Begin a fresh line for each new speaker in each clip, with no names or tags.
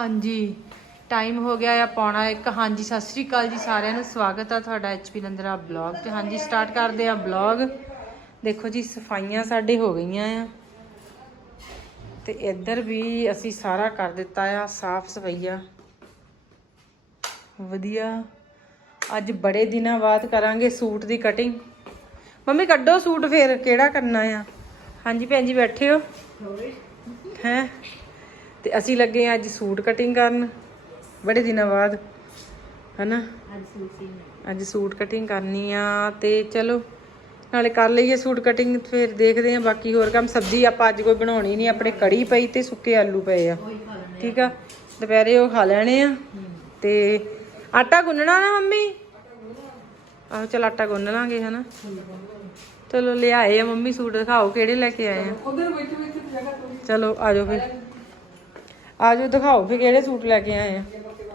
ਹਾਂਜੀ ਟਾਈਮ ਹੋ ਗਿਆ ਆ 12:45। ਹਾਂਜੀ ਸਤਿ ਸ੍ਰੀ ਅਕਾਲ ਜੀ ਸਾਰਿਆਂ ਨੂੰ, ਸਵਾਗਤ ਆ ਤੁਹਾਡਾ ਐਚਪੀ ਨੰਦਰਾ ਬਲੌਗ ਤੇ। ਹਾਂਜੀ ਸਟਾਰਟ ਕਰਦੇ ਆ ਬਲੌਗ। ਦੇਖੋ ਜੀ ਸਫਾਈਆਂ ਸਾਡੇ ਹੋ ਗਈਆਂ ਆ ਤੇ ਇੱਧਰ ਵੀ ਅਸੀਂ ਸਾਰਾ ਕਰ ਦਿੱਤਾ ਆ ਸਾਫ ਸਫਾਈਆ ਵਧੀਆ। ਅੱਜ ਬੜੇ ਦਿਨਾਂ ਬਾਅਦ ਕਰਾਂਗੇ ਸੂਟ ਦੀ ਕਟਿੰਗ। ਮੰਮੀ ਕੱਢੋ ਸੂਟ, ਫੇਰ ਕਿਹੜਾ ਕਰਨਾ ਆ। ਹਾਂਜੀ ਭੈਣ ਜੀ ਬੈਠੇ ਹੋ ਹੈ ਤੇ ਅਸੀਂ ਲੱਗੇ ਆ ਅੱਜ ਸੂਟ ਕਟਿੰਗ ਕਰਨ ਬੜੇ ਦਿਨਾਂ ਬਾਅਦ, ਹਨਾ। ਅੱਜ ਸੂਟ ਕਟਿੰਗ ਕਰਨੀ ਆ ਤੇ ਚਲੋ ਨਾਲੇ ਕਰ ਲਈਏ ਸੂਟ ਕਟਿੰਗ, ਫਿਰ ਦੇਖਦੇ ਆ ਬਾਕੀ ਹੋਰ ਕੰਮ। ਸਬਜ਼ੀ ਆਪਾਂ ਅੱਜ ਕੋਈ ਬਣਾਉਣੀ ਨਹੀਂ, ਆਪਣੇ ਕੜੀ ਪਈ ਤੇ ਸੁੱਕੇ ਆਲੂ ਪਏ ਆ, ਠੀਕ ਆ। ਦੁਪਹਿਰੇ ਉਹ ਖਾ ਲੈਣੇ ਆ ਤੇ ਆਟਾ ਗੁੰਨਣਾ ਨਾ ਮੰਮੀ। ਆਹੋ ਚਲ ਆਟਾ ਗੁੰਨ ਲਾਂਗੇ, ਹਨਾ। ਚਲੋ ਲਿਆਏ ਆ ਮੰਮੀ ਸੂਟ, ਦਿਖਾਓ ਕਿਹੜੇ ਲੈ ਕੇ ਆਏ ਆ। ਚਲੋ ਆਜੋ ਫਿਰ, ਆਜੋ ਦਿਖਾਓ ਫਿਰ ਕਿਹੜੇ ਸੂਟ ਲੈ ਕੇ ਆਏ ਆ।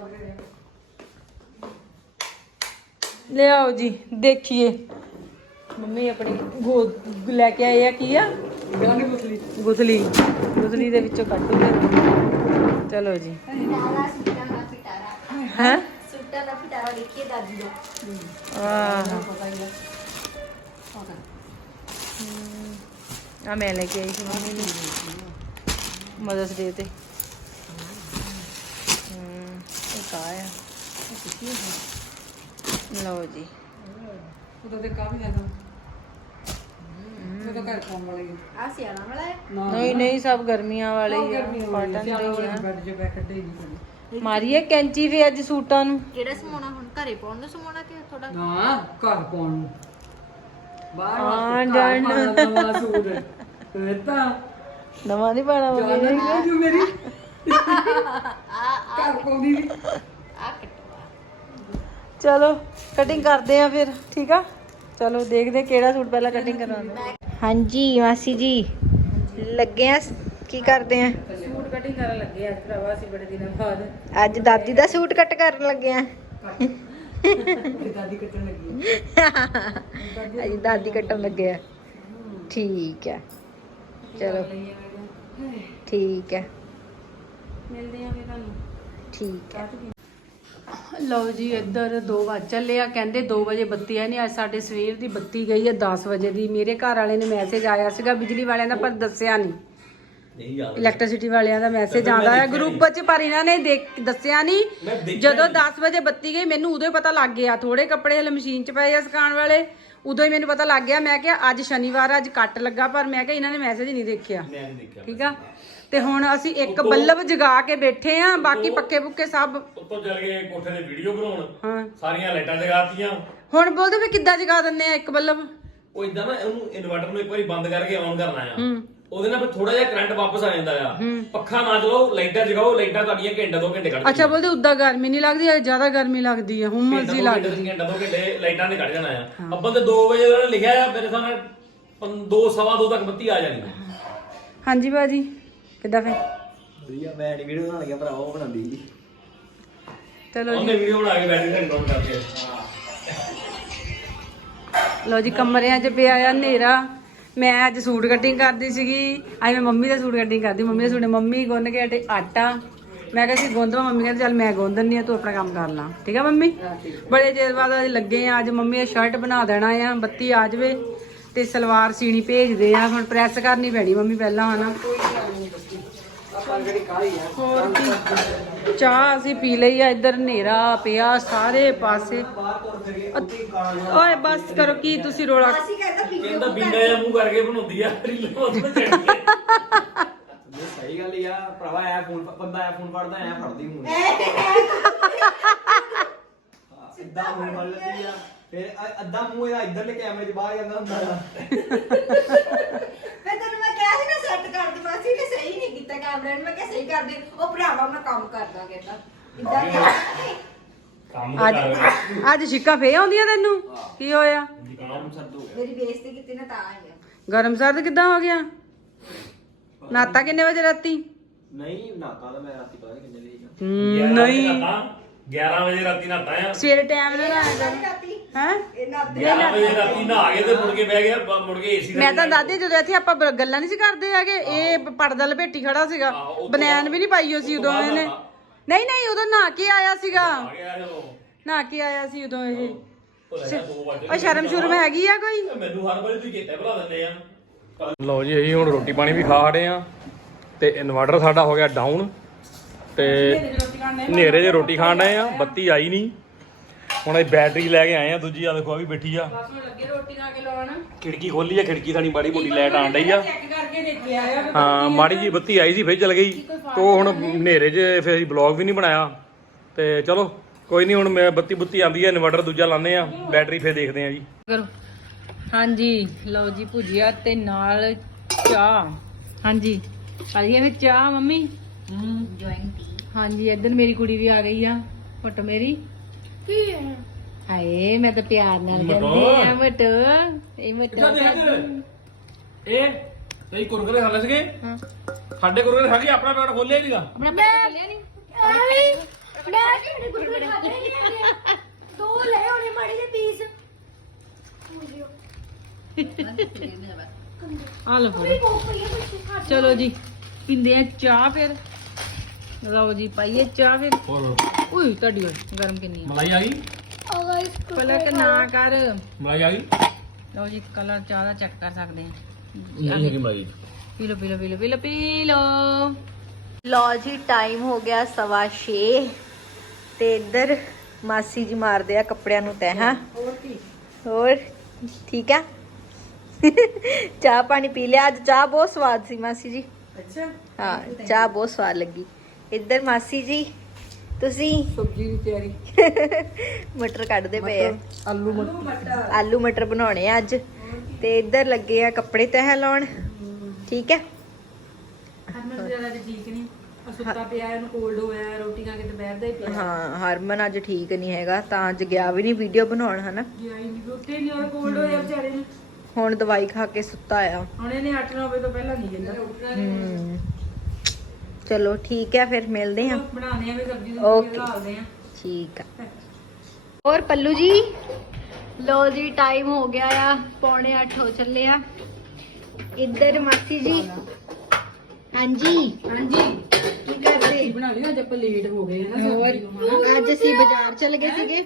ਲਿਆਓ ਜੀ ਦੇਖੀਏ। ਮੰਮੀ ਆਪਣੀ ਲੈ ਕੇ ਆਏ ਆ, ਕੀ ਆ ਗੁਥਲੀ। ਗੁਥਲੀ ਦੇ ਵਿੱਚੋਂ ਕੱਢੂਗੇ। ਚਲੋ ਜੀ ਹੈ ਆ ਮੈਂ ਲੈ ਕੇ ਆਈ ਸੀ ਮੰਮੀ ਨੂੰ ਮਦਰਸ ਡੇ ਤੇ। ਇੱਕ ਆਇਆ ਲਓ ਜੀ।
ਉਹਦਾ ਤੇ ਕਾਫੀ ਜ਼ਿਆਦਾ ਉਹਦਾ ਘਰ ਪਾਉਣ ਵਾਲੇ
ਆ ਸਿਆਣਾ ਵਾਲਾ ਹੈ।
ਨਹੀਂ ਨਹੀਂ ਸਭ ਗਰਮੀਆਂ ਵਾਲੇ ਹੀ ਆ, ਕਾਟਨ ਦੇ ਹੀ ਆ। ਮਾਰੀਏ ਕੈਂਚੀ ਵੀ ਅੱਜ ਸੂਟਾਂ ਨੂੰ।
ਕਿਹੜਾ ਸਮਾਉਣਾ ਹੁਣ, ਘਰੇ ਪਾਉਣ ਨੂੰ ਸਮਾਉਣਾ ਕਿ ਥੋੜਾ
ਨਾ ਘਰ ਪਾਉਣ ਨੂੰ ਬਾਹਰ
ਹਾਂ,
ਵਾਸਤੇ
ਡਨ।
ਨਵਾਂ ਸੂਟ ਇਹ ਤਾਂ
ਨਵਾਂ ਨਹੀਂ ਪਾਣਾ ਮੰਮੀ ਨੇ।
ਜਾਨ ਜੋ ਮੇਰੀ ਘਰ ਪਾਉਂਦੀ ਵੀ।
ਆ ਕੱਟਵਾ।
ਚਲੋ ਕਟਿੰਗ ਕਰਦੇ ਆ ਫਿਰ, ਠੀਕ ਆ। ਚਲੋ ਦੇਖਦੇ ਕਿਹੜਾ ਸੂਟ ਪਹਿਲਾਂ ਕਟਿੰਗ ਕਰਾਉਣਾ। ਹਾਂਜੀ ਮਾਸੀ ਜੀ ਲੱਗੇ ਆ, ਕੀ ਕਰਦੇ ਆ?
ਸੂਟ ਕਟਿੰਗ ਕਰਨ ਲੱਗੇ ਆ ਭਰਾਵਾ, ਅਸੀਂ ਬੜੇ ਦਿਨਾਂ ਬਾਅਦ।
ਅੱਜ ਦਾਦੀ ਦਾ ਸੂਟ ਕੱਟ ਕਰਨ ਲੱਗੇ ਆ।
ਦਾਦੀ ਕੱਟਣ ਲੱਗੀ
ਅੱਜ ਦਾਦੀ ਕੱਟਣ ਲੱਗੇ ਆ, ਠੀਕ ਆ। ਚਲੋ ਠੀਕ ਹੈ,
ਮਿਲਦੇ ਆ ਫਿਰ ਤੁਹਾਨੂੰ।
ਠੀਕ ਹੈ। ਲਓ ਜੀ ਇੱਧਰ 2 ਵਜ ਚੱਲੇ ਆ। ਕਹਿੰਦੇ 2 ਵਜੇ ਬੱਤੀ ਆਈ ਨਹੀਂ। ਅੱਜ ਸਾਡੇ ਸਵੇਰ ਦੀ ਬੱਤੀ ਗਈ ਹੈ 10 ਵਜੇ ਦੀ। ਮੇਰੇ ਘਰ ਵਾਲੇ ਨੇ ਮੈਸੇਜ ਆਇਆ ਸੀਗਾ ਬਿਜਲੀ ਵਾਲਿਆਂ ਦਾ, ਪਰ ਦੱਸਿਆ ਨਹੀਂ। ਇਲੈਕਟ੍ਰਿਸਿਟੀ ਵਾਲਿਆਂ ਦਾ ਮੈਸੇਜ ਆਉਂਦਾ ਹੈ ਗਰੁੱਪ 'ਚ, ਪਰ ਇਹਨਾਂ ਨੇ ਦੱਸਿਆ ਨਹੀਂ। ਜਦੋਂ 10 ਵਜੇ ਬੱਤੀ ਗਈ ਮੈਨੂੰ ਉਦੋਂ ਹੀ ਪਤਾ ਲੱਗ ਗਿਆ। ਥੋੜੇ ਕੱਪੜੇ ਹਲੇ ਮਸ਼ੀਨ 'ਚ ਪਏ ਆ ਸੁਕਾਉਣ ਵਾਲੇ, ਉਦੋਂ ਹੀ ਮੈਨੂੰ ਪਤਾ ਲੱਗ ਗਿਆ। ਮੈਂ ਕਿਹਾ ਅੱਜ ਸ਼ਨੀਵਾਰ ਅੱਜ ਕੱਟ ਲੱਗਾ, ਪਰ ਮੈਂ ਕਿਹਾ ਇਹਨਾਂ ਨੇ ਮੈਸੇਜ ਨਹੀਂ ਦੇਖਿਆ, ਠੀਕ ਆ। ਤੇ ਹੁਣ ਅਸੀਂ ਇੱਕ ਬੱਲਬ ਜਗਾ ਕੇ ਬੈਠੇ ਆ, ਬਾਕੀ ਪੱਕੇ ਪੁੱਕੇ ਸਭ
ਉੱਤੋਂ ਚੱਲ ਗਏ ਕੋਠੇ ਤੇ ਵੀਡੀਓ ਬਣਾਉਣ।
ਹਾਂ
ਸਾਰੀਆਂ ਲਾਈਟਾਂ ਜਗਾਤੀਆਂ।
ਹੁਣ ਬੋਲਦੇ ਵੀ ਕਿੱਦਾਂ ਜਗਾ ਦਿੰਦੇ ਆ ਇੱਕ ਬੱਲਬ।
ਉਹ ਇਦਾਂ ਨਾ ਉਹਨੂੰ ਇਨਵਰਟਰ ਨੂੰ ਇੱਕ ਵਾਰੀ ਬੰਦ ਕਰਕੇ ਆਨ ਕਰਨਾ ਆ, ਉਹਦੇ ਨਾਲ ਫਿਰ ਥੋੜਾ ਜਿਹਾ ਕਰੰਟ ਵਾਪਸ ਆ ਜਾਂਦਾ ਆ। ਪੱਖਾ ਨਾ ਚਲਾਓ, ਲਾਈਟਾਂ ਜਗਾਓ, ਲਾਈਟਾਂ ਤੁਹਾਡੀਆਂ ਘੰਟਾ 2 ਘੰਟੇ ਕੱਢ।
ਅੱਛਾ ਬੋਲਦੇ ਉਦਾਂ ਗਰਮੀ ਨਹੀਂ ਲੱਗਦੀ, ਜ਼ਿਆਦਾ ਗਰਮੀ ਲੱਗਦੀ ਆ, ਹੁਮਸ ਜੀ ਲੱਗਦੀ।
ਘੰਟਾ 2 ਘੰਟੇ ਲਾਈਟਾਂ ਨੇ ਕੱਢ ਜਾਣਾ ਆ। ਅੱਬਲ ਤੇ 2 ਵਜੇ ਉਹਨਾਂ ਨੇ ਲਿਖਿਆ ਆ, ਮੇਰੇ ਸਾਹਮਣੇ 2 ਸਵਾ 2 ਤੱਕ ਬੱਤੀ ਆ ਜਾਣੀ।
ਹਾਂਜੀ ਬਾਜੀ ਕਿੱਦਾਂ ਫੇ
ਵਧੀਆ। ਮੈਂ ਨੀ ਵੀਡੀਓ ਬਣਾ ਲਿਆ ਭਰਾ, ਉਹ ਬਣਾਉਂਦੀ ਜੀ।
ਚਲੋ
ਉਹਨੇ
ਜੀ
ਵੀਡੀਓ ਬਣਾ ਕੇ ਬੈਠੇ ਘੰਟਾ ਕਰਕੇ।
ਲਓ ਜੀ ਕਮਰਿਆਂ 'ਚ ਪਿਆ ਆ ਹਨੇਰਾ। ਮੈਂ ਅੱਜ ਸੂਟ ਕਟਿੰਗ ਕਰਦੀ ਸੀਗੀ, ਅੱਜ ਮੈਂ ਮੰਮੀ ਦਾ ਸੂਟ ਕਟਿੰਗ ਕਰਦੀ। ਮੰਮੀ ਦਾ ਸੂਟ ਮੰਮੀ ਗੁੰਨ ਕੇ ਹਟੇ ਆਟਾ। ਮੈਂ ਕਿਹਾ ਸੀ ਗੁੰਨ ਦਵਾਂ, ਮੰਮੀ ਕਹਿੰਦੀ ਚੱਲ ਮੈਂ ਗੁੰਨ ਦਿੰਦੀ ਆ, ਤੂੰ ਆਪਣਾ ਕੰਮ ਕਰ ਲਾ, ਠੀਕ ਆ ਮੰਮੀ। ਬੜੇ ਚਿਰ ਬਾਅਦ ਲੱਗੇ ਆ ਅੱਜ। ਮੰਮੀ ਸ਼ਰਟ ਬਣਾ ਦੇਣਾ ਆ, ਬੱਤੀ ਆ ਜਾਵੇ ਤੇ ਸਲਵਾਰ ਸੀਣੀ ਭੇਜਦੇ ਆ। ਹੁਣ ਪ੍ਰੈਸ ਕਰਨੀ ਪੈਣੀ ਮੰਮੀ ਪਹਿਲਾਂ, ਹਨਾ। ਹੋਰ ਕੀ, ਚਾਹ ਅਸੀਂ ਪੀ ਲਈ ਆ। ਇੱਧਰ ਹਨੇਰਾ ਪਿਆ ਸਾਰੇ ਪਾਸੇ। ਓਏ ਬਸ ਕਰੋ, ਕੀ ਤੁਸੀਂ ਰੋਲਾ।
ਕਹਿੰਦਾ ਬਿੰਦਾ ਜਿਹਾ ਮੂੰਹ ਕਰਕੇ ਬਣਾਉਂਦੀ ਆ ਰੀਲਾਂ ਉੱਤੇ ਚੜ੍ਹਦੀ ਆ।
ਸਹੀ ਗੱਲ ਹੀ ਆ ਭਰਾਵਾ। ਐ ਫੋਨ ਬੰਦਾ ਐ ਫੋਨ ਫੜਦਾ ਐ ਫੜਦੀ ਮੂੰਹ ਸਿੱਧਾ ਮੂੰਹ ਫੜ ਲੈਂਦੀ ਆ, ਫਿਰ ਅੱਧਾ ਮੂੰਹ ਇਹਦਾ ਇੱਧਰਲੇ ਕੈਮਰੇ 'ਚ ਬਾਹਰ ਜਾਂਦਾ ਹੁੰਦਾ ਆ।
ਮੈਂ ਤੈਨੂੰ ਮੈਂ ਕਿਹਾ ਸੀ ਨਾ ਸੈੱਟ ਕਰ ਦੇ, ਮਾਸੀ ਨੇ ਸਹੀ ਨਹੀਂ ਕੀਤਾ ਕੈਮਰੇ ਨੂੰ। ਮੈਂ ਕਿਹਾ ਸਹੀ ਕਰ ਦੇ, ਉਹ ਭਰਾਵਾ ਮੈਂ ਕੰਮ ਕਰਦਾ ਕਹਿੰਦਾ ਇਦਾਂ
ਕੰਮ
ਅੱਜ ਅੱਜ ਛਿੱਕਾ ਫੇ ਆਉਂਦੀਆਂ ਤੈਨੂੰ, ਕੀ ਹੋਇਆ?
ਕੰਮ ਸਰਦ ਹੋ ਗਿਆ।
ਮੇਰੀ ਬੇਇੱਜ਼ਤੀ ਕੀਤੀ ਨਾ ਤਾਂ ਆਈ ਆ।
ਗਰਮ ਸਰਦ ਕਿੱਦਾਂ ਹੋ ਗਿਆ? ਨਾਤਾ ਕਿੰਨੇ ਵਜੇ ਰਾਤੀ?
ਨਹੀਂ ਨਾਤਾ ਤਾਂ ਮੈਂ ਰਾਤੀ ਪਤਾ ਨਹੀਂ ਕਿੰਨੇ ਵਜੇ ਸੀਗਾ।
ਨਹੀਂ
11 ਵਜੇ ਰਾਤੀ ਨਹਾਤਾ ਆ।
ਸਵੇਰੇ ਟਾਈਮ ਨਾਲ ਆਇਆ ਕਰ ਹੈ।
ਇਹ ਨਾ
11 ਵਜੇ ਰਾਤੀ ਨਹਾ ਕੇ ਤੇ ਮੁੜ ਕੇ ਬਹਿ ਗਿਆ, ਮੁੜ ਕੇ ਏਸੀ
ਮੈਂ ਤਾਂ ਦਾਦੀ ਜਦੋਂ ਇੱਥੇ ਆਪਾਂ ਗੱਲਾਂ ਨਹੀਂ ਸੀ ਕਰਦੇ ਹੈਗੇ, ਇਹ ਪਰਦਾ ਲਪੇਟੀ ਖੜਾ ਸੀਗਾ, ਬਨੈਣ ਵੀ ਨਹੀਂ ਪਾਈ ਹੋਈ ਸੀ ਉਦੋਂ ਇਹਨੇ। ਨਹੀਂ ਨਹੀਂ ਉਦੋਂ ਨਹਾ ਕੇ ਆਇਆ ਸੀਗਾ,
ਆ ਗਿਆ ਜਦੋਂ
ਨਹਾ ਕੇ ਆਇਆ ਸੀ ਉਦੋਂ ਇਹ।
ਉਹ ਲੈ 2 ਵਜੇ
ਉਹ ਸ਼ਰਮ ਸ਼ੁਰਮ ਹੈਗੀ ਆ ਕੋਈ?
ਮੈਨੂੰ ਹਰ ਵਾਰੀ ਤੁਸੀਂ ਕੀਤਾ ਭਰਾ ਦਿੰਦੇ ਆ। ਲਓ ਜੀ ਅਸੀਂ ਹੁਣ ਰੋਟੀ ਪਾਣੀ ਵੀ ਖਾ ਹਟੇ ਆ ਤੇ ਇਨਵਰਟਰ ਸਾਡਾ ਹੋ ਗਿਆ ਡਾਊਨ ਤੇ ਹਨੇਰੇ 'ਚ ਰੋਟੀ ਖਾਣ ਆਏ ਆ, ਬੱਤੀ ਆਈ ਨਹੀਂ। ਹੁਣ ਅਸੀਂ ਬੈਟਰੀ ਲੈ ਕੇ ਆਏ ਆ ਦੂਜੀ, ਆ ਦੇਖੋ ਆ ਵੀ ਬੈਠੀ ਆ।
ਬਸ ਹੁਣ ਲੱਗੇ ਰੋਟੀ ਖਾ ਕੇ ਲਾਉਣ।
ਖਿੜਕੀ ਖੋਲੀ ਆ, ਖਿੜਕੀ ਸਾਡੀ ਮਾੜੀ ਮੋਟੀ ਲਾਈਟ ਆਣ ਡਈ ਆ।
ਚੈੱਕ ਕਰਕੇ ਦੇਖਿਆ ਆ ਵੀ
ਹਾਂ ਮਾੜੀ ਜੀ ਬੱਤੀ ਆਈ ਸੀ ਫਿਰ ਚਲ ਗਈ ਤੇ ਉਹ ਹੁਣ ਹਨੇਰੇ 'ਚ ਫਿਰ ਅਸੀਂ ਬਲੌਗ ਵੀ ਨਹੀਂ ਬਣਾਇਆ ਤੇ ਚਲੋ ਕੋਈ ਨਹੀਂ। ਹੁਣ ਮੈਂ ਬੱਤੀ ਬੁੱਤੀ ਆਂਦੀ ਆ, ਇਨਵਰਟਰ ਦੂਜਾ ਲਾਉਂਦੇ ਆ, ਬੈਟਰੀ ਫਿਰ ਦੇਖਦੇ ਆ ਜੀ।
ਕਰੋ ਹਾਂਜੀ। ਲਓ ਜੀ ਭੁਜੀਆ ਤੇ ਨਾਲ ਚਾਹ। ਹਾਂਜੀ ਪਾਈਏ ਵਿੱਚ ਚਾਹ ਮੰਮੀ। ਹਾਂਜੀ ਇੱਧਰ ਮੇਰੀ ਕੁੜੀ ਵੀ ਆ ਗਈ ਆ, ਫੋਟੋ ਮੇਰੀ। ਹਾਏ ਮੈਂ ਤਾਂ ਪਿਆਰ ਨਾਲ ਕਹਿੰਦੀ ਆ ਮਟ ਇਹ ਮਟ
ਇਹ ਤੇਰੀ ਕੁਰਕਰੇ ਖਾ ਲੈ ਸਕੇ? ਸਾਡੇ ਕੁਰਕਰੇ ਖਾ ਕੇ ਆਪਣਾ ਪੈਟ ਖੋਲਿਆ ਨਹੀਂਗਾ।
ਆਪਣਾ ਪੈਰ ਖੋਲਿਆ ਨਹੀਂ।
ਦੋ ਲੈ ਹੋਣੇ ਮਾੜੇ ਜਿਹੇ ਪੀਸ।
ਆ ਲਓ ਫੜੋ। ਚਲੋ ਜੀ ਪੀਂਦੇ ਆ ਚਾਹ ਫਿਰ। ਲਓ ਜੀ ਪਾਈਏ ਚਾਹ ਫਿਰ। ਉਈ ਤੁਹਾਡੀ ਗਰਮ ਕਿੰਨੀ ਆ।
ਮਲਾਈ ਆ ਗਈ?
ਪਲਕ ਨਾ ਕਰ।
ਮਲਾਈ ਆ ਗਈ?
ਲਓ ਜੀ ਕਲਰ ਚਾਹ ਦਾ ਚੈੱਕ ਕਰ ਸਕਦੇ ਆ।
ਨਹੀਂ ਹੈਗੀ ਮਲਾਈ।
ਪੀ ਲਓ ਪੀ ਲਓ ਪੀ ਲਓ ਪੀ ਲਓ ਪੀ ਲਓ।
ਲਓ ਜੀ ਟਾਈਮ ਹੋ ਗਿਆ 6:15 ਤੇ ਇੱਧਰ ਮਾਸੀ ਜੀ ਮਾਰਦੇ ਆ ਕੱਪੜਿਆਂ ਨੂੰ ਤੈਹਾਂ। ਹੋਰ ਠੀਕ ਆ। ਚਾਹ ਪਾਣੀ ਪੀ ਲਿਆ। ਅੱਜ ਚਾਹ ਬਹੁਤ ਸਵਾਦ ਸੀ ਮਾਸੀ ਜੀ।
ਅੱਛਾ
ਹਾਂ ਚਾਹ ਬਹੁਤ ਸਵਾਦ ਲੱਗੀ। ਇੱਧਰ ਮਾਸੀ ਜੀ ਤੁਸੀਂ
ਸਬਜ਼ੀ ਦੀ ਤਿਆਰੀ।
ਮਟਰ ਕੱਢਦੇ ਪਏ ਆ।
ਆਲੂ ਮਟਰ।
ਆਲੂ ਮਟਰ ਬਣਾਉਣੇ ਆ ਅੱਜ ਤੇ ਇੱਧਰ ਲੱਗੇ ਆ ਕੱਪੜੇ ਤੈਹਾਂ ਲਾਉਣ। ਠੀਕ ਹੈ।
ਹਰਮਨ ਜ਼ਿਆਦਾ ਠੀਕ ਨਹੀਂ, ਸੁੱਤਾ ਪਿਆ, ਇਹਨੂੰ ਕੋਲਡ ਹੋਇਆ, ਰੋਟੀ ਖਾ ਕੇ ਦੁਪਹਿਰ ਦਾ ਹੀ ਪਿਆ।
ਹਾਂ ਹਰਮਨ ਅੱਜ ਠੀਕ ਨਹੀਂ ਹੈਗਾ ਤਾਂ ਅੱਜ ਗਿਆ ਵੀ ਨਹੀਂ ਵੀਡੀਓ ਬਣਾਉਣ ਹਨਾ।
ਗਿਆ ਹੀ ਨਹੀਂ, ਰੋਟੀ ਨਹੀਂ ਔਰ ਕੋਲਡ ਹੋਇਆ ਵਿਚਾਰੇ ਨੂੰ।
ਹੁਣ ਦਵਾਈ ਖਾ ਕੇ ਸੁੱਤਾ ਆ।
ਹੁਣ ਇਹਨੇ 8-9 ਵਜੇ ਤੋਂ ਪਹਿਲਾਂ ਨਹੀਂ ਜਾਂਦਾ।
ਚਲੋ ਠੀਕ ਹੈ ਫਿਰ ਮਿਲਦੇ ਹਾਂ।
ਬਣਾਉਣੇ ਆ ਵੀ ਸਬਜ਼ੀ
Okay.
ਬਣਾਉਂਦੇ ਆ।
ਠੀਕ ਆ। ਹੋਰ ਪੱਲੂ ਜੀ ਲੋ ਜੀ ਟਾਈਮ ਹੋ ਗਿਆ ਆ 7:45 ਹੋ ਚੱਲੇ ਆ। ਇੱਧਰ ਮਾਸੀ ਜੀ ਹਾਂਜੀ
ਹਾਂਜੀ
ਕੀ ਕਰਦੇ?
ਬਣਾ ਲਈ ਅੱਜ ਆਪਾਂ ਲੇਟ ਹੋ ਗਏ ਨਾ ਸਬਜ਼ੀ ਨੂੰ।
ਹੋਰ ਅੱਜ ਅਸੀਂ ਬਾਜ਼ਾਰ ਚਲ ਗਏ ਸੀਗੇ।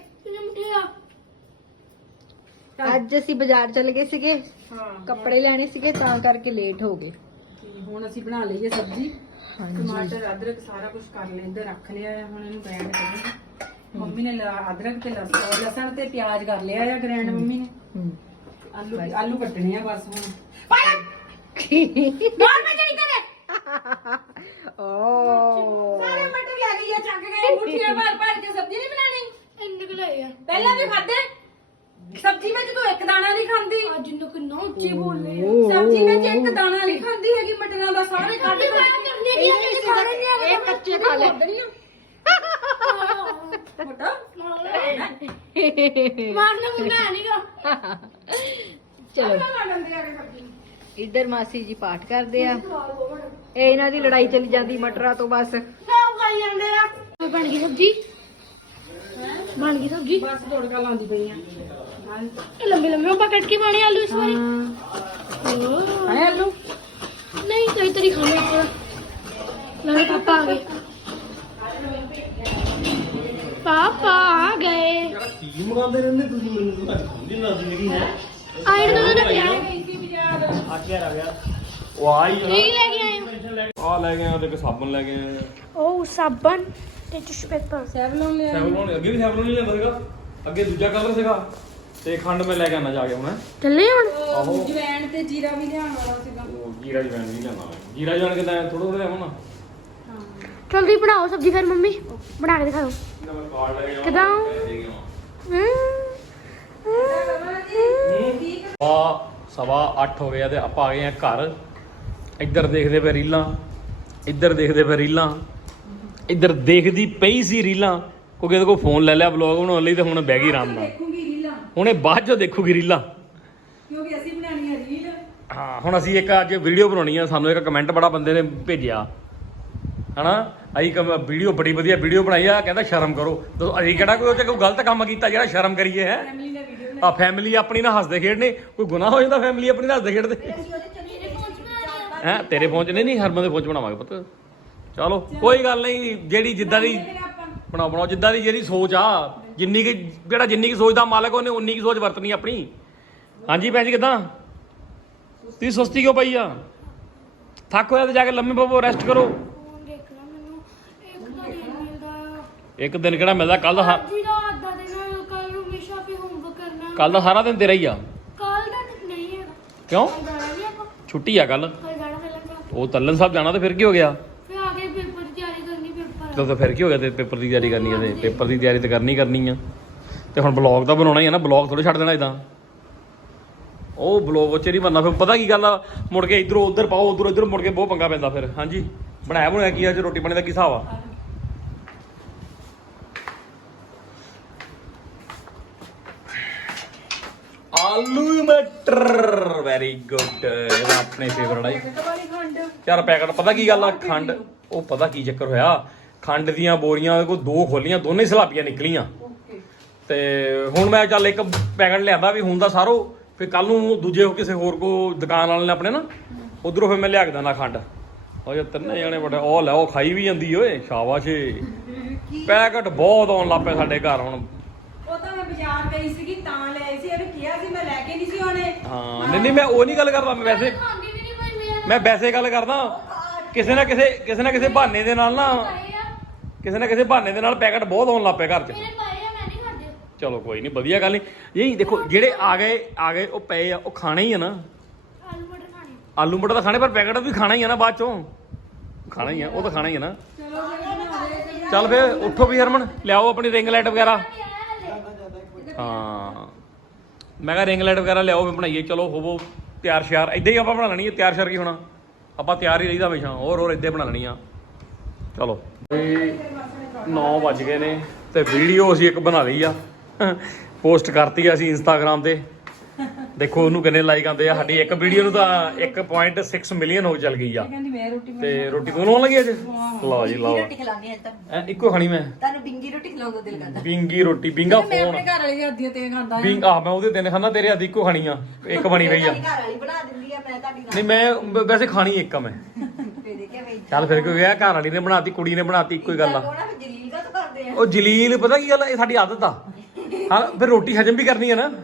ਅੱਜ ਅਸੀਂ ਬਾਜ਼ਾਰ ਚਲ ਗਏ ਸੀਗੇ,
ਹਾਂ
ਕੱਪੜੇ ਲੈਣੇ ਸੀਗੇ ਤਾਂ ਕਰਕੇ ਲੇਟ ਹੋ ਗਏ।
ਤੇ ਹੁਣ ਅਸੀਂ ਬਣਾ ਲਈਏ ਸਬਜ਼ੀ।
ਹਾਂਜੀ
ਟਮਾਟਰ ਅਦਰਕ ਸਾਰਾ ਕੁਝ ਕਰ ਲਿਆ, ਇੱਧਰ ਰੱਖ ਲਿਆ ਆ। ਹੁਣ ਇਹਨੂੰ ਗ੍ਰਾਈਂਡ ਕਰਾਂਗੇ। ਮੰਮੀ ਨੇ ਅਦਰਕ ਤੇ ਲਸਣ ਤੇ ਪਿਆਜ਼ ਕਰ ਲਿਆ ਆ ਗ੍ਰਾਈਂਡ ਮੰਮੀ ਨੇ।
ਹੂੰ
ਆਲੂ ਕੱਟਣੇ ਆ ਬਸ ਹੁਣ।
ਓ
ਸਾਰੇ ਮਟਰ ਲੈ ਗਈ ਆ ਚੱਕ ਕੇ ਮੁੱਠੀਆਂ ਭਰ ਭਰ ਕੇ। ਸਬਜ਼ੀ ਨਹੀਂ ਬਣਾਣੀ? ਇੰਨੇ ਕੁ ਲਏ ਆ। ਪਹਿਲਾਂ ਵੀ ਖਾਦੇ ਸਬਜ਼ੀ ਵਿੱਚ ਤੂੰ ਇੱਕ ਦਾਣਾ ਨਹੀਂ ਖਾਂਦੀ। ਅੱਜ ਨੂੰ ਕਿੰਨਾ ਉੱਚੀ ਬੋਲ ਰਹੀ ਹੈ। ਸਬਜ਼ੀ ਵਿੱਚ ਇੱਕ ਦਾਣਾ ਨਹੀਂ ਖਾਂਦੀ ਹੈਗੀ ਮਟਰਾਂ ਦਾ। ਸਾਰੇ ਕੱਢ ਕੇ
ਇਹ ਕੱਚੇ ਖਾ ਲੈ।
ਮਾਰਨਾ ਮੁੰਡਾ ਨਹੀਂਗਾ।
ਚਲੋ ਇੱਧਰ ਮਾਸੀ ਜੀ ਪਾਠ ਕਰਦੇ ਆ। ਇਹ ਇਹਨਾਂ ਦੀ ਲੜਾਈ ਚੱਲੀ ਜਾਂਦੀ ਮਟਰਾਂ ਤੋਂ ਬਸ।
ਬਣ ਗਈ ਸਬਜ਼ੀ? ਬਣ ਗਈ ਸਬਜ਼ੀ? ਬਸ ਤੜਕਾ ਲਾਉਂਦੀ ਪਈ ਆ।
लंबे लंबे ऊपर कट के पानी आलू इस बारी
ਹੈ ਆਲੂ
नहीं कई तरी खाने ऊपर लगे पापा आ गए पापा आ गए
ਕੀ ਮੰਗਾਉਂਦੇ ਰਹਿੰਦੇ ਤੁਸੀਂ? ਮੈਨੂੰ ਤਾਂ ਸਮਝ ਨਹੀਂ ਆਉਂਦੀ ਜ਼ਿੰਦਗੀ ਹੈ।
आए तो उन्होंने प्यार
ਆ ਗਿਆ ਉਹ ਆਈ
ठीक लेके आए
ਆ ਲੈ ਗਏ ਆ ਤੇ ਸਾਬਣ ਲੈ ਗਏ ਆ।
ओ साबन ते टिश्यू पेपर
ਸੈਵਲੋਨ ਲਿਆ।
ਸੈਵਲੋਨ ਅੱਗੇ ਵੀ ਸੈਵਲੋਨ ਨਹੀਂ ਲੈਂਦਾ ਸੀਗਾ, ਅੱਗੇ ਦੂਜਾ ਕਲਰ ਸੀਗਾ ਤੇ ਖੰਡ ਮੈਂ ਲੈ ਕੇ ਆਣਾ ਜਾ ਕੇ ਹੁਣ।
चले हुन
ਆਹੋ
ਜਵੈਣ ਤੇ ਜੀਰਾ ਵੀ ਲਿਆਉਣ ਵਾਲਾ ਸੀਗਾ।
ਉਹ ਜੀਰਾ ਜਵੈਣ ਨਹੀਂ ਲੈਣਾ। ਜੀਰਾ ਜਵੈਣ ਕਿਦਾਂ ਥੋੜਾ ਥੋੜਾ ਲੈਣਾ।
जल्दी बनाओ सब्जी फिर मम्मी बना के दिखाओ
ਇਹਨਾਂ ਮੈਂ ਕਾਰਡ ਲੈ ਕੇ
ਕਿੱਦਾਂ?
ਸਵਾ 8 ਹੋ ਗਿਆ ਤੇ ਆਪਾਂ ਆ ਗਏ ਆ ਘਰ। ਇੱਧਰ ਦੇਖਦੇ ਪਏ ਰੀਲਾਂ, ਇੱਧਰ ਦੇਖਦੇ ਪਏ ਰੀਲਾਂ, ਇੱਧਰ ਦੇਖਦੀ ਪਈ ਸੀ ਰੀਲਾਂ ਕਿਉਂਕਿ ਇਹਦੇ ਕੋਲ ਫੋਨ ਲੈ ਲਿਆ ਵਲੌਗ ਬਣਾਉਣ ਲਈ ਤੇ ਹੁਣ ਬਹਿ ਗਈ ਆਰਾਮ ਨਾਲ।
ਦੇਖੂਗੀ ਰੀਲਾਂ
ਹੁਣ ਇਹ ਬਾਅਦ ਚੋਂ ਦੇਖੂਗੀ ਰੀਲਾਂ।
ਕਿਉਂਕਿ ਅਸੀਂ ਬਣਾਉਣੀ ਹੈ ਰੀਲ।
ਹਾਂ ਹੁਣ ਅਸੀਂ ਇੱਕ ਅੱਜ ਵੀਡੀਓ ਬਣਾਉਣੀ ਆ। ਸਾਨੂੰ ਇੱਕ ਕਮੈਂਟ ਬੜਾ ਬੰਦੇ ਨੇ ਭੇਜਿਆ ਹਨਾ, ਅਸੀਂ ਵੀਡੀਓ ਬੜੀ ਵਧੀਆ ਵੀਡੀਓ ਬਣਾਈ ਆ, ਕਹਿੰਦਾ ਸ਼ਰਮ ਕਰੋ। ਦੱਸੋ ਅਸੀਂ ਕਿਹੜਾ ਕੋਈ ਉਹ 'ਚ ਕੋਈ ਗਲਤ ਕੰਮ ਕੀਤਾ ਜਿਹੜਾ ਸ਼ਰਮ ਕਰੀਏ ਹੈ?
ਫੈਮਿਲੀ ਦਾ ਵੀਡੀਓ
ਆ ਫੈਮਿਲੀ ਆਪਣੀ ਨਾਲ ਹੱਸਦੇ ਖੇਡਨੇ, ਕੋਈ ਗੁਨਾਹ ਹੋ ਜਾਂਦਾ ਫੈਮਿਲੀ ਆਪਣੀ ਨਾਲ ਹੱਸਦੇ ਖੇਡਦੇ ਹੈ? ਤੇਰੇ ਪਹੁੰਚ ਨਹੀਂ ਹਰਮਨ ਦੇ ਪਹੁੰਚ ਬਣਾਵਾਂਗੇ ਪੁੱਤ। ਚਲੋ ਕੋਈ ਗੱਲ ਨਹੀਂ, ਜਿਹੜੀ ਜਿੱਦਾਂ ਦੀ ਬਣਾਓ ਜਿੱਦਾਂ ਦੀ ਜਿਹੜੀ ਸੋਚ ਆ, ਜਿੰਨੀ ਕਿ ਜਿੰਨੀ ਸੋਚ ਦਾ ਮਾਲਕ ਉਹਨੇ ਉਨੀ ਕੀ ਸੋਚ ਵਰਤਣੀ ਆਪਣੀ। ਹਾਂਜੀ ਭੈਣ ਜੀ ਕਿੱਦਾਂ? ਤੁਸੀਂ ਸੁਸਤੀ ਕਿਉਂ ਪਈ ਆ? ਥੱਕ ਹੋਇਆ ਤੇ ਜਾ ਕੇ ਲੰਮੇ ਪਵੋ, ਰੈਸਟ ਕਰੋ।
ਦੇਖਣਾ ਮੈਨੂੰ ਇੱਕ ਦਾ ਦਿਨ ਮਿਲਦਾ
ਇੱਕ ਦਿਨ ਕਿਹੜਾ ਮਿਲਦਾ? ਕੱਲ ਦਾ
ਜੀ ਰਾਤ ਦਾ ਦਿਨ, ਕੱਲ ਨੂੰ ਹਮੇਸ਼ਾ ਵੀ ਹੋਮਵਰਕ ਕਰਨਾ।
ਕੱਲ ਦਾ ਸਾਰਾ ਦਿਨ ਤੇਰਾ ਹੀ ਆ।
ਕੱਲ ਦਾ ਨਹੀਂ ਹੈਗਾ।
ਕਿਉਂ?
ਕੱਲ ਜਾਣਾ ਨਹੀਂ ਆਪਾਂ,
ਛੁੱਟੀ ਆ ਕੱਲ।
ਕੱਲ ਜਾਣਾ ਪਹਿਲਾਂ
ਉਹ ਤੱਲਣ ਸਾਹਿਬ ਜਾਣਾ ਤੇ ਫਿਰ ਕੀ ਹੋ ਗਿਆ?
ਫਿਰ ਆਗੇ ਪੇਪਰ ਦੀ ਤਿਆਰੀ ਕਰਨੀ, ਪੇਪਰ
ਤਾਂ ਫਿਰ ਕੀ ਹੋ ਗਿਆ? ਤੇ ਪੇਪਰ ਦੀ ਤਿਆਰੀ ਕਰਨੀ ਹੈ ਤੇ ਪੇਪਰ ਦੀ ਤਿਆਰੀ ਤੇ ਕਰਨੀ ਆ। ਤੇ ਹੁਣ ਬਲੌਗ ਤਾਂ ਬਣਾਉਣਾ ਹੀ ਆ ਨਾ, ਬਲੌਗ ਥੋੜ੍ਹਾ ਛੱਡ ਦੇਣਾ ਇਦਾਂ। ਉਹ ਬਲੌਗ ਉੱਚ ਨਹੀਂ ਬਣਨਾ ਫਿਰ। ਪਤਾ ਕੀ ਗੱਲ ਆ, ਮੁੜ ਕੇ ਇੱਧਰੋਂ ਉੱਧਰ ਪਾਓ, ਉੱਧਰੋਂ ਇੱਧਰ ਮੁੜ ਕੇ ਬਹੁਤ ਪੰਗਾ ਪੈਂਦਾ ਫਿਰ। ਹਾਂਜੀ ਬਣਾਇਆ ਕੀ ਅੱਜ ਰੋਟੀ ਪਾਣੀ ਦਾ ਕੀ ਹਿਸਾਬ ਆ? ਆਲੂ ਮਟਰ, ਵੈਰੀ ਗੁੱਡ। ਇਹਦਾ ਆਪਣੇ ਫੇਵਰਟ ਆ ਯਾਰ ਪੈਕਟ। ਪਤਾ ਕੀ ਗੱਲ ਆ, ਖੰਡ, ਉਹ ਪਤਾ ਕੀ ਚੱਕਰ ਹੋਇਆ, ਖੰਡ ਦੀਆਂ ਬੋਰੀਆਂ ਕੋ 2 ਖੋਲੀਆਂ, ਦੋਨੇ ਸਲਾਬੀਆਂ ਨਿਕਲੀਆਂ। ਤੇ ਹੁਣ ਮੈਂ ਚੱਲ ਇੱਕ ਪੈਕਟ ਲਿਆਂਦਾ ਵੀ ਹੁਣ ਦਾ ਸਾਰੋ, ਫਿਰ ਕੱਲ ਨੂੰ ਦੂਜੇ ਕਿਸੇ ਹੋਰ ਕੋ ਦੁਕਾਨ ਵਾਲੇ ਨੇ ਆਪਣੇ ਨਾ, ਉਧਰੋਂ ਫਿਰ ਮੈਂ ਲਿਆ ਕੇ ਦਿੰਦਾ ਖੰਡ। ਉਹ ਜੇ 3 ਜਣੇ ਬੜੇ ਉਹ ਲੈ ਉਹ ਖਾਈ ਵੀ ਜਾਂਦੀ ਓਏ, ਸ਼ਾਬਾਸ਼। ਪੈਕਟ ਬਹੁਤ ਆਉਣ ਲੱਗ ਪਏ ਸਾਡੇ ਘਰ ਹੁਣ।
ਉਹ ਤਾਂ ਮੈਂ ਬਾਜ਼ਾਰ ਗਈ ਸੀਗੀ ਤਾਂ ਲੈ ਆਈ ਸੀ, ਇਹਨੇ ਕਿਹਾ ਸੀ ਮੈਂ ਲੈ ਕੇ ਨਹੀਂ ਸੀ ਆਉਣੇ।
ਹਾਂ ਨਹੀਂ ਮੈਂ ਉਹ ਨਹੀਂ ਗੱਲ ਕਰਦਾ, ਮੈਂ ਵੈਸੇ
ਖਾਂਦੀ ਵੀ ਨਹੀਂ ਪਈ ਮੇਰੇ
ਮੈਂ ਵੈਸੇ ਗੱਲ ਕਰਦਾ। ਕਿਸੇ ਨਾ ਕਿਸੇ ਬਹਾਨੇ ਦੇ ਨਾਲ ਨਾ, ਕਿਸੇ ਬਹਾਨੇ ਦੇ ਨਾਲ ਪੈਕਟ ਬਹੁਤ ਆਉਣ ਲੱਗ ਪਏ ਘਰ 'ਚ।
ਪਾਏ ਆ, ਮੈਂ ਨਹੀਂ ਖਾਂਦੀ।
ਚਲੋ ਕੋਈ ਨਹੀਂ, ਵਧੀਆ ਗੱਲ ਨਹੀਂ। ਇਹ ਦੇਖੋ ਜਿਹੜੇ ਆ ਗਏ ਉਹ ਪਏ ਆ, ਉਹ ਖਾਣੇ ਹੀ ਆ ਨਾ।
ਆਲੂ ਮਟਰ ਖਾਣੇ।
ਆਲੂ ਮਟਰ ਤਾਂ ਖਾਣੇ, ਪਰ ਪੈਕਟ ਵੀ ਖਾਣਾ ਹੀ ਆ ਨਾ, ਬਾਅਦ ਚੋਂ ਖਾਣਾ ਹੀ ਆ, ਉਹ ਤਾਂ ਖਾਣਾ ਹੀ ਆ ਨਾ। ਚੱਲ ਫੇ ਉੱਠੋ ਵੀ ਹਰਮਨ, ਲਿਆਓ ਆਪਣੀ ਰਿੰਗ ਲਾਈਟ ਵਗੈਰਾ। ਹਾਂ ਮੈਂ ਕਿਹਾ ਰਿੰਗ ਲਾਈਟ ਵਗੈਰਾ ਲਿਆਓ, ਵੀ ਬਣਾਈਏ। ਚਲੋ ਹੋਵੋ ਤਿਆਰ ਸ਼ਿਆਰ। ਇਦਾਂ ਹੀ ਆਪਾਂ ਬਣਾ ਲੈਣੀ ਹੈ, ਤਿਆਰ ਸ਼ਿਆਰ ਕੀ ਹੋਣਾ, ਆਪਾਂ ਤਿਆਰ ਹੀ ਰਹੀਦਾ ਹਮੇਸ਼ਾ। ਹੋਰ ਇੱਦਾਂ ਬਣਾ ਲੈਣੀ ਆ। ਚਲੋ 9 ਵੱਜ ਗਏ ਨੇ ਤੇ ਵੀਡੀਓ ਅਸੀਂ ਇੱਕ ਬਣਾ ਲਈ ਆ, ਪੋਸਟ ਕਰਤੀ ਆ ਅਸੀਂ ਇੰਸਟਾਗ੍ਰਾਮ ਤੇ। ਦੇਖੋ ਉਹਨੂੰ ਕਿੰਨੇ ਲਾਈਕ ਆਉਂਦੇ ਆ। ਸਾਡੀ ਇੱਕ ਵੀਡੀਓ ਨੂੰ ਤਾਂ 1.6 ਮਿਲੀਅਨ ਹੋ ਚੱਲ ਗਈ ਆ। ਤੇ ਰੋਟੀ ਕੋਲ ਆਉਣ ਲੱਗੀ ਅੱਜ। ਲਓ ਜੀ ਲਓ,
ਰੋਟੀ ਖਿਲਾਣੀ ਅੱਜ ਤਾਂ
ਇੱਕੋ ਖਾਣੀ ਮੈਂ।
ਤੁਹਾਨੂੰ ਬਿੰਗੀ ਰੋਟੀ ਖਿਲਾਉਣ ਦਾ ਦਿਲ ਕਰਦਾ।
ਬਿੰਗੀ ਰੋਟੀ, ਬਿੰਗਾ ਫੋਨ।
ਘਰ ਵਾਲੀ ਦੀ ਹੱਦੀਆਂ ਤੇ ਖਾਂਦਾ
ਬਿੰਗ ਆ, ਮੈਂ ਉਹਦੇ ਦਿਨ ਖਾਣਾ, ਤੇਰੇ ਹੱਥ ਇੱਕੋ ਖਾਣੀ ਆ, ਇੱਕ ਬਣੀ ਪਈ ਆ।
ਘਰ ਵਾਲੀ ਬਣਾ ਦਿੰਦੀ ਆ, ਮੈਂ ਤੁਹਾਡੀ ਨਾਲ
ਨਹੀਂ ਮੈਂ ਵੈਸੇ ਖਾਣੀ ਇੱਕ ਆ ਮੈਂ।
ਫੇਰ ਦੇਖਿਆ ਬਈ
ਚੱਲ ਫਿਰ ਕਿਉਂ ਗਿਆ, ਘਰ ਵਾਲੀ ਨੇ ਬਣਾਤੀ, ਕੁੜੀ ਨੇ ਬਣਾਤੀ, ਇੱਕੋ ਹੀ ਗੱਲ ਆ।
ਕੋਣਾ ਫਿਰ ਜਲੀਲ ਦਾ ਕਰਦੇ ਆ।
ਉਹ ਜਲੀਲ ਪਤਾ ਕੀ ਗੱਲ ਆ, ਇਹ ਸਾਡੀ ਆਦਤ ਆ। ਹਾਂ ਫਿਰ ਰੋਟੀ ਹਜਮ ਵੀ ਕਰਨੀ ਆ ਨਾ।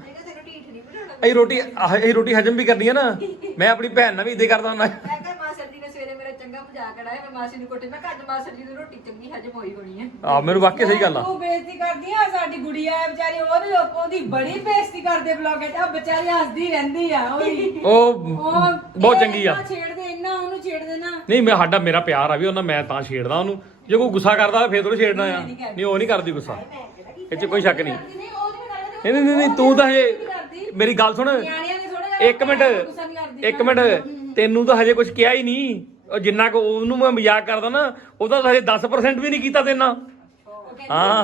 ਅਸੀਂ ਰੋਟੀ ਹਜਮ ਵੀ ਕਰਨੀ ਆ ਨਾ। ਮੈਂ ਆਪਣੀ ਭੈਣ ਨਾਲ ਵੀ ਇਦਾਂ ਕਰਦਾ ਹੁੰਦਾ।
ਮੈਂ ਕਿਹਾ ਮਾਸਟਰ ਜੀ ਨੇ ਸਵੇਰੇ ਮੇਰਾ ਚੰਗਾ ਮਜ਼ਾਕ ਉਡਾਇਆ, ਮੈਂ ਮਾਸੀ ਨੂੰ ਕੋਟੇ, ਮੈਂ ਘੱਟ ਮਾਸਟਰ ਜੀ ਦੀ ਰੋਟੀ ਚੰਗੀ ਹਜਮ ਹੋਈ ਹੋਣੀ ਹੈ।
ਆ ਮੈਨੂੰ ਵਾਕਿਆ ਸਹੀ ਗੱਲ ਆ।
ਤੂੰ ਬੇਇੱਜ਼ਤੀ ਕਰਦੀ ਆ ਸਾਡੀ ਗੁੜੀਆ ਹੈ ਵਿਚਾਰੀ, ਉਹਦੇ ਲੋਕੋਂ ਦੀ ਬੜੀ ਬੇਇੱਜ਼ਤੀ ਕਰਦੇ ਬਲੌਗ 'ਚ। ਆ ਵਿਚਾਰੀ ਹੱਸਦੀ ਰਹਿੰਦੀ ਆ
ਉਹ ਬਹੁਤ ਚੰਗੀ ਆ।
ਛੇੜਦੇ ਇੰਨਾ ਉਹਨੂੰ ਛੇੜਦੇ ਨਾ।
ਨਹੀਂ ਮੈਂ ਮੇਰਾ ਪਿਆਰ ਆ ਵੀ ਉਹਨਾਂ, ਮੈਂ ਤਾਂ ਛੇੜਦਾ ਉਹਨੂੰ। ਜੇ ਕੋਈ ਗੁੱਸਾ ਕਰਦਾ ਫੇਰ ਥੋੜਾ ਛੇੜਨਾ ਆ। ਨਹੀਂ ਉਹ ਨਹੀਂ ਕਰਦੀ ਗੁੱਸਾ, ਇਹ 'ਚ ਕੋਈ ਸ਼ੱਕ ਨਹੀਂ। ਨਹੀਂ ਤੂੰ ਤਾਂ ਹਜੇ ਮੇਰੀ ਗੱਲ ਸੁਣ, ਇੱਕ ਮਿੰਟ ਤੈਨੂੰ ਤਾਂ ਹਜੇ ਕੁਝ ਕਿਹਾ ਹੀ ਨਹੀਂ। ਉਹ ਜਿੰਨਾ ਕੁ ਉਹਨੂੰ ਮੈਂ ਮਜ਼ਾਕ ਕਰਦਾ ਨਾ, ਉਹਦਾ ਤਾਂ ਹਜੇ 10% ਵੀ ਨਹੀਂ ਕੀਤਾ ਤੇਨਾਂ। ਹਾਂ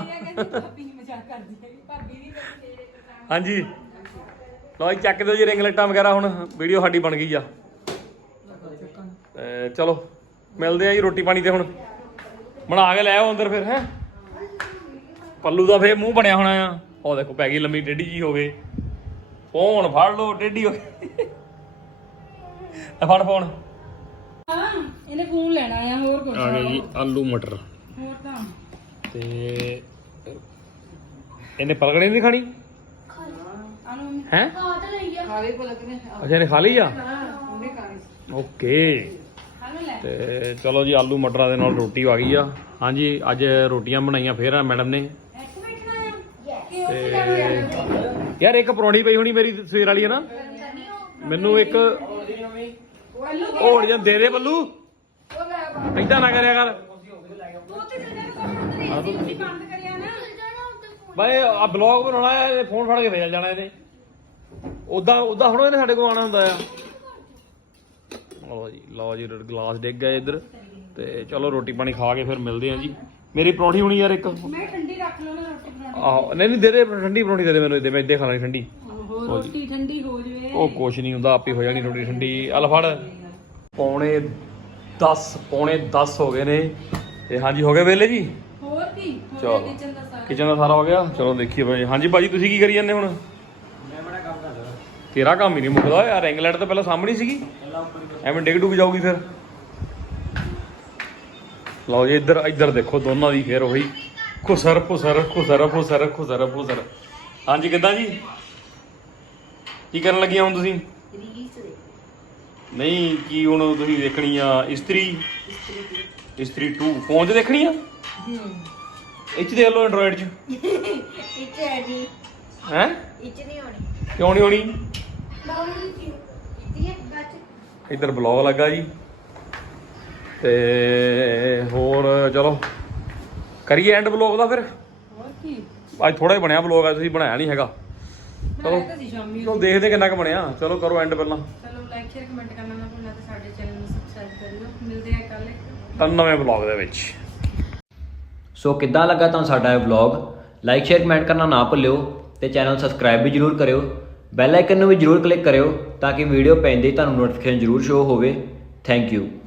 ਹਾਂਜੀ ਲਓ ਜੀ, ਚੱਕ ਦਿਓ ਜੀ ਰਿੰਗ ਲਾਈਟਾਂ ਵਗੈਰਾ। ਹੁਣ ਵੀਡੀਓ ਸਾਡੀ ਬਣ ਗਈ ਆ। ਚਲੋ ਮਿਲਦੇ ਆ ਜੀ ਰੋਟੀ ਪਾਣੀ ਤੇ। ਹੁਣ ਬਣਾ ਕੇ ਲੈ ਆਓ ਅੰਦਰ ਫਿਰ। ਹੈ ਪੱਲੂ ਦਾ ਫੇਰ ਮੂੰਹ ਬਣਿਆ ਹੋਣਾ ਆ। ਉਹ ਦੇਖੋ ਪੈ ਗਈ ਲੰਮੀ ਟੇਢੀ ਜੀ ਹੋ ਗਏ। ਫੋਨ ਫੜ ਲਓ, ਟੇਢੀ ਹੋ ਗਈ। ਫੜ ਫੋਨ।
ਇਹਨੇ ਫੋਨ ਲੈਣਾ ਆ, ਹੋਰ ਕੁਝ
ਆ ਗਏ ਜੀ ਆਲੂ ਮਟਰ।
ਹੋਰ ਤਾਂ
ਤੇ ਇਹਨੇ ਪਲਕੜੇ ਨਹੀਂ ਖਾਣੀ ਹੈ?
ਖਾ ਤਾਂ ਲਈ ਆ।
ਅੱਛਾ ਇਹਨੇ ਖਾ ਲਈ ਆ। ਓਕੇ ਤੇ ਚਲੋ ਜੀ ਆਲੂ ਮਟਰਾਂ ਦੇ ਨਾਲ ਰੋਟੀ ਆ ਗਈ ਆ। ਹਾਂਜੀ ਅੱਜ ਰੋਟੀਆਂ ਬਣਾਈਆਂ ਫੇਰ ਆ ਮੈਡਮ ਨੇ। ਤੇ ਯਾਰ ਇੱਕ ਪਰੌਂਠੀ ਪਈ ਹੋਣੀ ਮੇਰੀ ਸਵੇਰ ਵਾਲੀ ਹੈ ਨਾ, ਮੈਨੂੰ ਇੱਕ ਹੋਣ ਜਾਂ ਦੇ ਦੇ ਬੱਲੂ। ਏਦਾਂ ਨਾ ਕਰਿਆ ਕਰ ਬਾਈ। ਆ ਬਲੌਗ ਬਣਾਉਣਾ ਹੈ, ਫੋਨ ਫੜ ਕੇ ਵੇਚ ਜਾਣਾ ਇਹਨੇ। ਉਦਾਂ ਹੁਣ ਇਹਨੇ ਸਾਡੇ ਕੋਲ ਆਉਣਾ ਹੁੰਦਾ ਆ। ਲਓ ਜੀ ਗਲਾਸ ਡਿੱਗ ਗਿਆ ਇੱਧਰ। ਤੇ ਚਲੋ ਰੋਟੀ ਪਾਣੀ ਖਾ ਕੇ ਫਿਰ ਮਿਲਦੇ ਆ ਜੀ। ਮੇਰੀ ਪਰੌਂਠੀ ਹੋਣੀ ਯਾਰ ਇੱਕ।
ਮੈਂ ਠੰਡੀ ਰੱਖ ਲਓ ਨਾ ਰੋਟੀ ਬਣਾਉਣੀ।
ਆਹੋ ਨਹੀਂ ਦੇ ਦੇ, ਠੰਡੀ ਪਰੌਂਠੀ ਦੇ ਦੇ ਮੈਨੂੰ। ਮੈਂ ਇੱਦਾਂ ਖਾ ਲੈਣੀ ਠੰਡੀ।
ਰੋਟੀ ਠੰਡੀ ਹੋ ਜਵੇ।
ਉਹ ਕੁਛ ਨਹੀਂ ਹੁੰਦਾ, ਆਪੇ ਹੋ ਜਾਣੀ ਰੋਟੀ ਠੰਡੀ। ਅਲ ਫੜ। ਪੌਣੇ 10 ਹੋ ਗਏ ਨੇ। ਤੇ ਹਾਂਜੀ ਹੋ ਗਏ ਵੇਲੇ ਜੀ।
ਹੋਰ ਕੀ
ਚਲੋ ਕਿਚਨ ਦਾ ਸਾਰਾ ਹੋ ਗਿਆ। ਚਲੋ ਦੇਖੀਏ ਭਾਈ। ਹਾਂਜੀ ਭਾਜੀ ਤੁਸੀਂ ਕੀ ਕਰੀ ਜਾਂਦੇ ਹੁਣ? ਤੇਰਾ ਕੰਮ ਹੀ ਨਹੀਂ ਮੁੱਕਦਾ ਯਾਰ। ਰਿੰਗ ਲਾਈਟ ਤਾਂ ਪਹਿਲਾਂ ਸਾਹਮਣੇ ਸੀਗੀ, ਐਵੇਂ ਡਿੱਗ ਡੁੱਗ ਜਾਊਗੀ ਫਿਰ। ਲਓ ਜੀ ਇੱਧਰ ਦੇਖੋ ਦੋਨਾਂ ਦੀ ਫੇਰ ਉਹੀ ਖੁਸਰ ਫੁਸਰ ਖੁਸਰ ਫੁਸਰ ਖੁਸਰ ਫੁਸਰ। ਹਾਂਜੀ ਕਿੱਦਾਂ ਜੀ, ਕੀ ਕਰਨ ਲੱਗੀਆਂ ਹੁਣ ਤੁਸੀਂ? ਨਹੀਂ ਕੀ ਹੁਣ ਤੁਸੀਂ ਦੇਖਣੀ ਆ ਇਸਤਰੀ 2 ਫੋਨ 'ਚ ਦੇਖਣੀ ਆ? ਇਹ 'ਚ ਦੇਖ ਲਓ ਐਂਡਰੋਇਡ 'ਚ। ਹੈਂ? ਕਿਉਂ ਨਹੀਂ ਹੋਣੀ? ਇੱਧਰ ਬਲੌਗ ਲੱਗਾ ਜੀ ਤੇ ਹੋਰ ਚਲੋ ਕਰੀਏ ਐਂਡ ਬਲੌਗ ਦਾ ਫਿਰ।
ਹੋਰ ਕੀ,
ਅੱਜ ਥੋੜਾ ਹੀ ਬਣਿਆ ਬਲੌਗ, ਅੱਜ ਤੁਸੀਂ ਬਣਾਇਆ ਨਹੀਂ ਹੈਗਾ। ਚਲੋ
ਮੈਂ ਤਾਂ ਸੀ ਸ਼ਾਮੀ
ਚਲੋ ਦੇਖਦੇ ਕਿੰਨਾ ਕੁ ਬਣਿਆ। ਚਲੋ ਕਰੋ ਐਂਡ ਪਹਿਲਾਂ।
ਚਲੋ ਲਾਈਕ ਸ਼ੇਅਰ ਕਮੈਂਟ ਕਰਨਾ ਨਾ ਭੁੱਲਣਾ ਤੇ ਸਾਡੇ ਚੈਨਲ ਨੂੰ ਸਬਸਕ੍ਰਾਈਬ ਕਰਿਓ। ਮਿਲਦੇ ਆ ਕੱਲ
ਤਾਂ ਨਵੇਂ ਬਲੌਗ ਦੇ ਵਿੱਚ।
ਸੋ ਕਿੱਦਾਂ ਲੱਗਾ ਤੁਹਾਨੂੰ ਸਾਡਾ ਇਹ ਵਲੌਗ? ਲਾਈਕ ਸ਼ੇਅਰ ਕਮੈਂਟ ਕਰਨਾ ਨਾ ਭੁੱਲਿਓ ਤੇ ਚੈਨਲ ਸਬਸਕ੍ਰਾਈਬ ਵੀ ਜਰੂਰ ਕਰਿਓ। ਬੈਲ ਆਈਕਨ ਨੂੰ ਵੀ ਜਰੂਰ ਕਲਿੱਕ ਕਰਿਓ ਤਾਂ ਕਿ ਵੀਡੀਓ ਪੈਂਦੇ ਹੀ ਤੁਹਾਨੂੰ ਨੋਟੀਫਿਕੇਸ਼ਨ ਜਰੂਰ ਸ਼ੋ ਹੋਵੇ। Thank you.